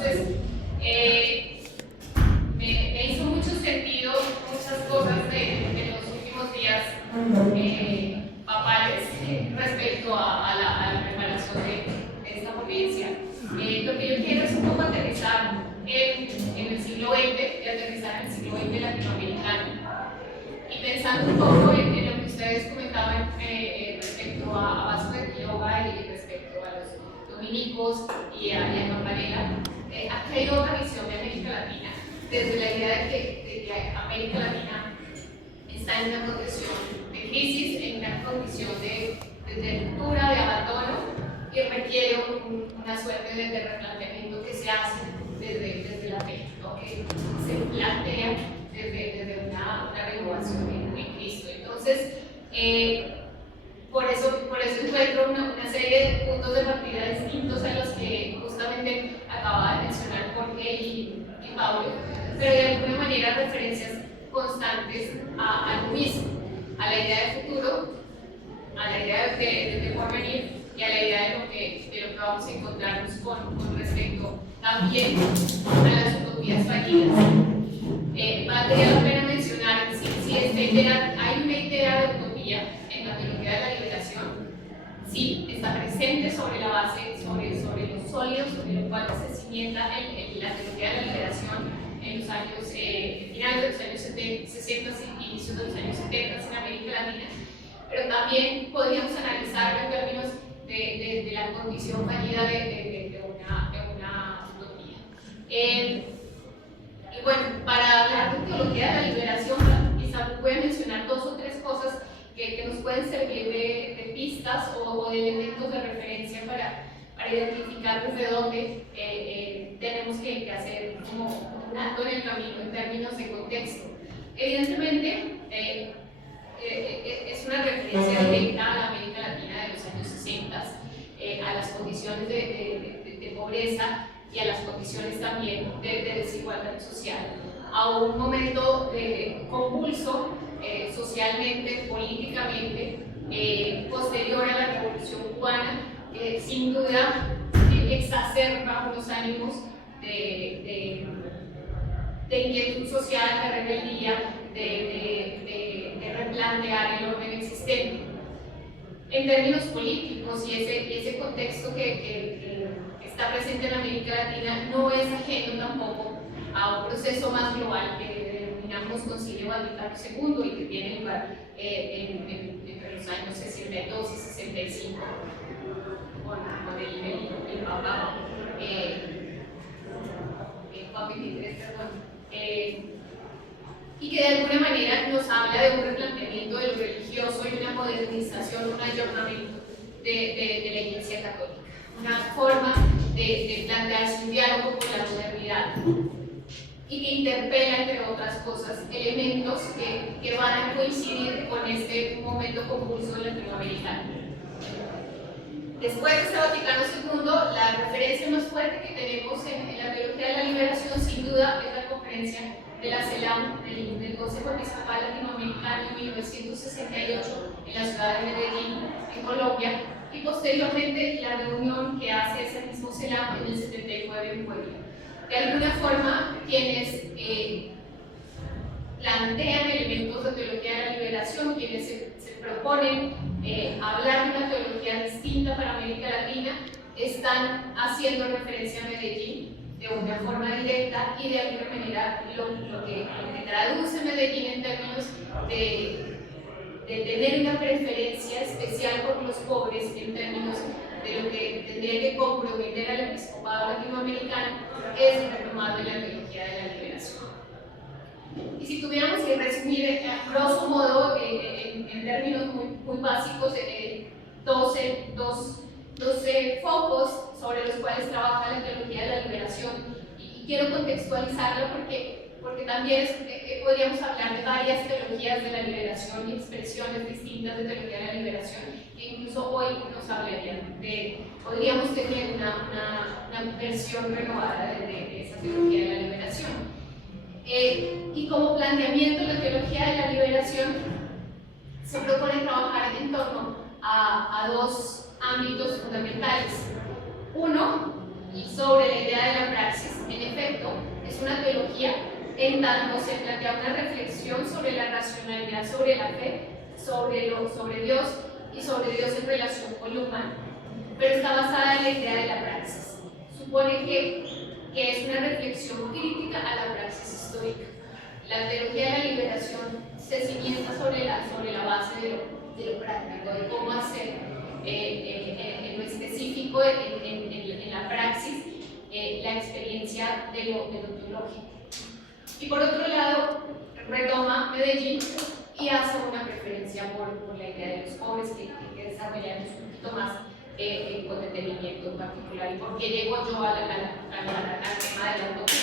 Entonces, me hizo mucho sentido muchas cosas de los últimos días papales respecto a la preparación de esta ponencia. Lo que yo quiero es un poco aterrizar en el siglo XX y aterrizar en el siglo XX latinoamericano. Y pensando un poco en lo que ustedes comentaban respecto a Vasco de Quiroga y respecto a los dominicos y a Campanella, aquí hay otra visión de América Latina, desde la idea de que América Latina está en una condición de crisis, en una condición de ruptura, de abandono, y requiere una suerte de replanteamiento que se hace desde la fe, ¿no? Que se plantea desde una renovación en Cristo. Entonces, por eso encuentro una serie de puntos de partida distintos a los que justamente acababa de mencionar Jorge y Pablo, pero de alguna manera referencias constantes a lo mismo, a la idea de futuro, a la idea de porvenir y a la idea de lo que vamos a encontrarnos con respecto también a las utopías fallidas. Valdría la pena mencionar si hay una idea de utopía en la teología de la liberación, sí, está presente sobre la base, sobre los sólidos, sobre los cuales se cimienta la teología de la liberación en los años, finales de los años 60 y inicios de los años 70 en América Latina, pero también podríamos analizarlo en términos de la condición fallida de una utopía. Y bueno, para hablar de teología de la liberación, quizá voy a mencionar dos o tres cosas que nos pueden servir de pistas o de elementos de referencia para identificar desde dónde tenemos que hacer como un alto en el camino en términos de contexto. Evidentemente, es una referencia directa a la América Latina de los años 60, a las condiciones de pobreza y a las condiciones también de desigualdad social, a un momento convulso socialmente, políticamente, posterior a la Revolución Cubana, que sin duda exacerba unos ánimos de inquietud social, de rebeldía, de replantear el orden existente. En términos políticos, y ese contexto que está presente en América Latina no es ajeno tampoco a un proceso más global que denominamos Concilio Vaticano II y que tiene lugar entre los años 62 y 65 con el Papa Juan XXIII, perdón. Y que de alguna manera nos habla de un replanteamiento de lo religioso y una modernización, un ayornamiento de la Iglesia Católica, una forma de plantearse un diálogo con la modernidad y que interpela, entre otras cosas, elementos que van a coincidir con este momento convulso latinoamericano. Después de este Vaticano II, la referencia más fuerte que tenemos en la teología de la liberación, sin duda, es la conferencia de la CELAM, del Consejo Episcopal Latinoamericano, en 1968, en la ciudad de Medellín, en Colombia, y posteriormente la reunión que hace ese mismo CELAM en el 79 en Puebla. De alguna forma, quienes plantean elementos de teología de la liberación, quienes se proponen hablar de una teología distinta para América Latina, están haciendo referencia a Medellín de una forma directa y de alguna manera lo que traduce Medellín en términos de tener una preferencia especial por los pobres, en términos de lo que tendría que comprometer al episcopado latinoamericano, es retomado en la teología de la liberación. Y si tuviéramos que resumir a grosso modo, en términos muy básicos, 12 focos sobre los cuales trabaja la teología de la liberación, y quiero contextualizarlo porque también podríamos hablar de varias teologías de la liberación y expresiones distintas de teología de la liberación que incluso hoy nos hablarían podríamos tener una versión renovada de esa teología de la liberación. Y como planteamiento, la teología de la liberación se propone trabajar en torno a dos ámbitos fundamentales. Uno, sobre la idea de la praxis. En efecto, es una teología en tanto se plantea una reflexión sobre la racionalidad, sobre la fe, sobre Dios y sobre Dios en relación con lo humano, pero está basada en la idea de la praxis. Supone que es una reflexión crítica a la praxis histórica. La teología de la liberación se cimienta sobre la base de lo práctico, de cómo hacer en lo específico, en la praxis, la experiencia de lo teológico. Y por otro lado, retoma Medellín y hace una preferencia por la idea de los pobres que desarrollamos un poquito más con detenimiento en particular. ¿Y por qué llego yo al tema de la utopía?